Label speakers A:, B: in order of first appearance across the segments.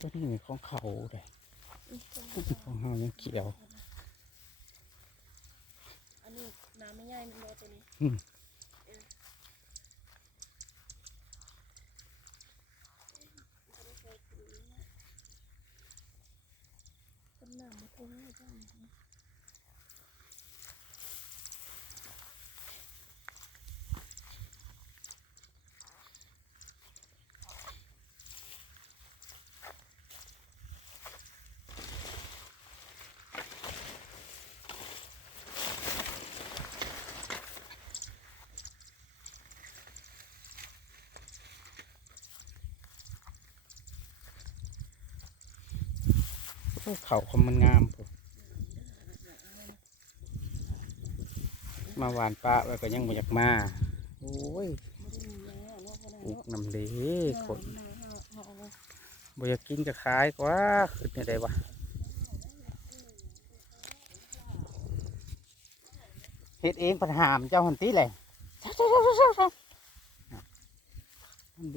A: ตัวนี้มีของเขาเลย
B: อืมต้นนี้
A: ของเฮายังเขียว
B: อันนี้น้ำไม่ใหญ่มันรอตัวนี้
A: อืม
B: เออบ่ได้ใส่ปุ๋ยนะต้นน้ำมาทุ่งให้จ้า
A: เขาเขามันงามพุ่นมาหวานปลาไว้ก็ยังบ่อยากมาโอ้ย
B: บ่ได้มีแย่เนาะบ่ได้
A: อุก
B: เนาะ
A: น้ำเลคน
B: เฮาเฮาเอา
A: บ่อยากกินก็ขายกว่าคือเนี่ยได้วะเฮ็ดเองปัญหามเจ้าหันตีเลย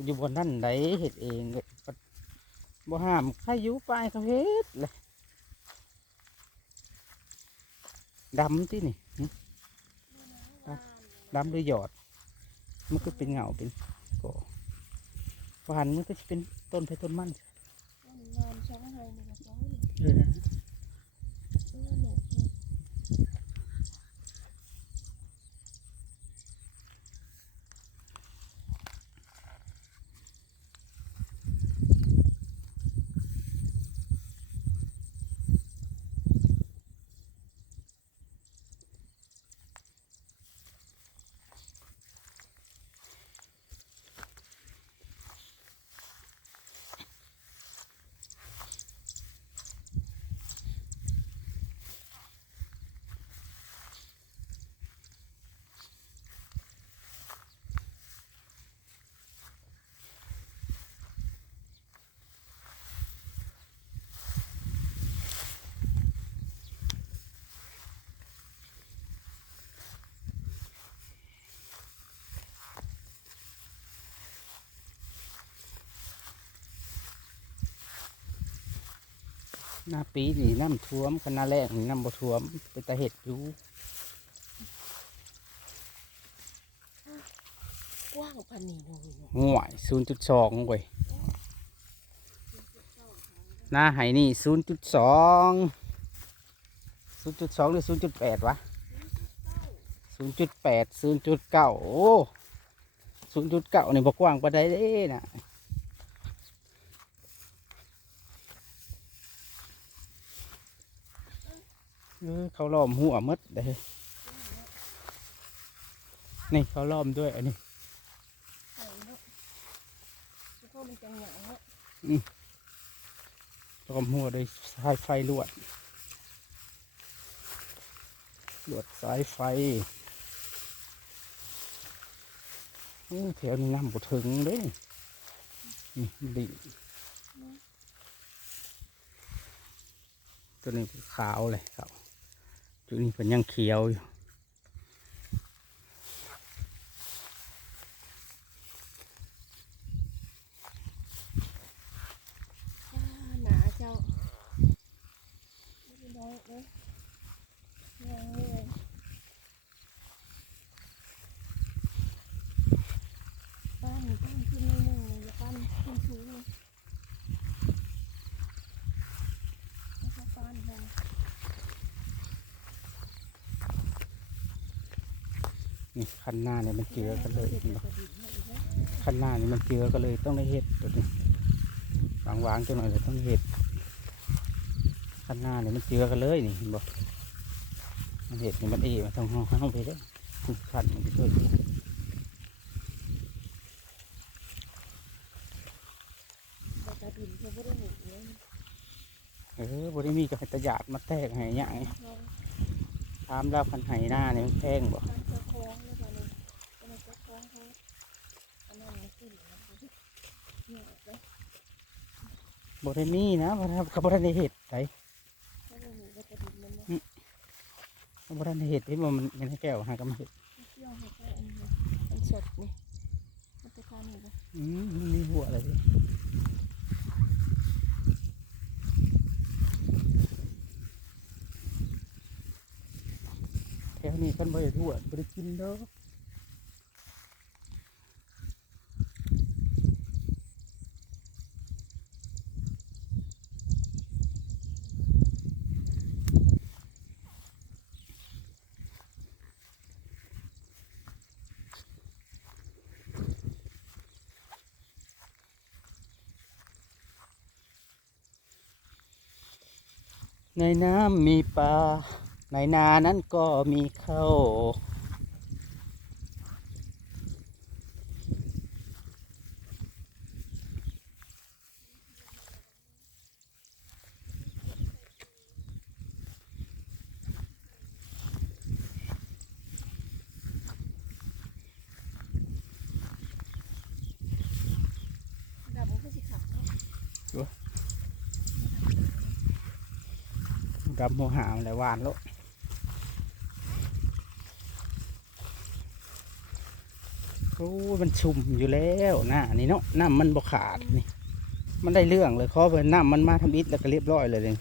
A: อยู่บนนั่นไหนเฮ็ดเองเลยบ่ห้ามใครอยู่ไปเขาเฮ็ดเลย ดำที่นี่หึดำหรือหยอด มันก็เป็นเหงาเป็นก่อหวานมันก็จะเป็นต้นไผ่ต้นมัน
B: งานช่างให้นี่ก็สองนี่
A: เออนะ
B: หน้า
A: ปีนี่น้ำท่วมคณะแรกนี่น้ำบ่ท่วมเป็นตาเห็ดอยู่
B: กว้างปานนี้เนาะเนาะ
A: ห่วยศูนย์จุดสองเว้ยหน้าไหนี่ศูนย์จุดสองศูนย์จุดสองหรือศูนย์จุดแปดวะศูนย์จุดแปดศูนย์จุดเก้าโอ้ศูนย์จุดเก้านี่บ่กว้างปานใดเด้นะ เออเขาล้อมหัวหมดเลยนี่เขาล้อมด้วยอันนี้
B: ล้วก็มันจะเหงาเนาะ
A: ล้อมหัวด้วยสายไฟลวด ลวดสายไฟอู้แถวนี้น้ำบ่ถึงเด้นี่ดิตัวนี้ขาวเลยขาว ตัวนี้เป็นยังเขียวอยู่
B: หนาเจ้าไม่ได้น้อยเลยยังเลยบ้านนี่ปั้นขึ้นนิดนึงอย่าปั้นขึ้นสูงเลยแล้วก็ปั้นไป
A: นี่คันหน้าเนี่ยมันเจือกันเลยเห็นบ่คันหน้านี่มันเจือกันเลยต้องได้เห็ดตัวนี้วางวางๆจังหน่อยเลยต้องเห็ดคันหน้าเนี่ยมันเจือกันเลยนี่เห็นบ่มันเห็ดนี่มันเอมาต้องห้องห้องไปเลยขันมันไปด้วย
B: เขาได้หนีเอ
A: อบริมีก็ให้ตะหยาดมาแตกห้หยัง
B: เรา
A: ถามแล้วคันไหหน้าเนี่ยมันแพงบ
B: อง
A: บริมีนะบริกับบริใเห็ดใส่บริใเห็ดที่มันมันแก้วหากับมัน
B: เห็ดมี
A: อืมมีหัวอะไรดิแถวนี้กันบ่อยทั่วบริกินเด้อ ในน้ำมีปลา ในนานั้นก็มีข้าว
B: ดับมันก็สิขับเนาะ
A: ดำหัวหามแล้วหวานแล้วโอ้ยมันชุ่มอยู่แล้วหน้านี่เนาะน้ำมันบ่ขาดนี่ มันได้เรื่องเลยเขอเพิ่นน้ำมันมาทำอิฐแล้วก็เรียบร้อยเลยเลย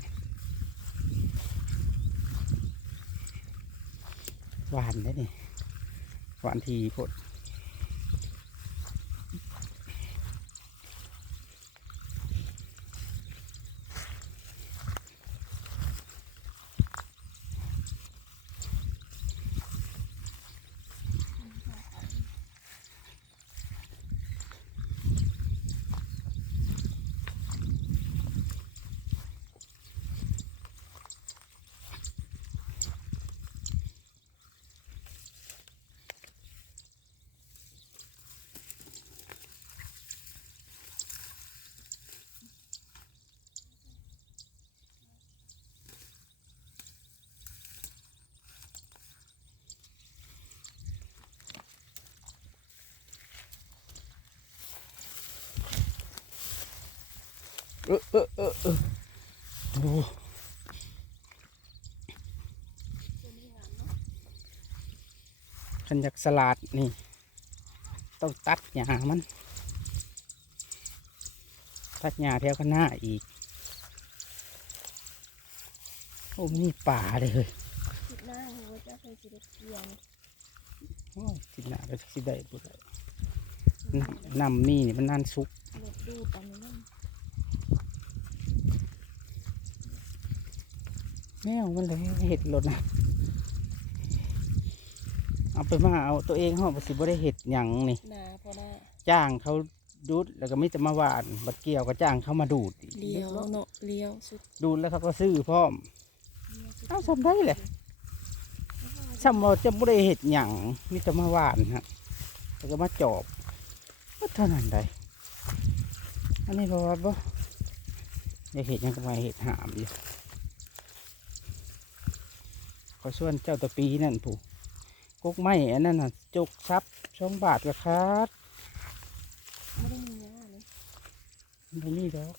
A: หวานได้นี่หวานทีพด เออเออเออเออโอ้
B: ตัวนี้งามเนาะ
A: ขันยากสลัดนี่ ต้องตัดหญ้ามัน ตัดหญ้าแถวข้างหน้าอีก โอ้มีป่าเลยเฮ้ย
B: คิดหน้าหัวจะเคยสิได้เกี่ยง
A: โอ้ยทิศหน้าก็สิได้บุได้นำน้ำมีนี่มันนานสุก
B: เล็ดดูดอันนี้นั่น
A: แมวมันเลยเห็ดหลดนะเอาไปมาเอาตัวเองเขาไปสิบ่ได้เห็ดหยังนี่
B: หนาพอหน้า
A: จ้างเขาดูดแล้วก็ไม่จะมาหวาน บัดเกี่ยวก็จ้างเขามาดูดอีก
B: เลี้ยวเนาะเลี้ยวสุด
A: ดูดแล้วเขาก็ซื้อพร้อม
B: เลี้ยวสุด
A: เอาทำได้เลยซ้ำเราจะบ่ได้เห็ดหยังมีแต่มาหวานฮะแล้วก็มาจอบว่าเท่านั้นใดอันนี้บอกว่าบ่อยากเห็ดหยังก็มาเห็ดหามอยู่ ขอส่วนเจ้าตะปีนั่นผู้กกไม้อันนั้นน่ะจกซับช่องบาทก็คาด
B: ไม่ได้มีเนื้อเลย
A: ไม่มีดอก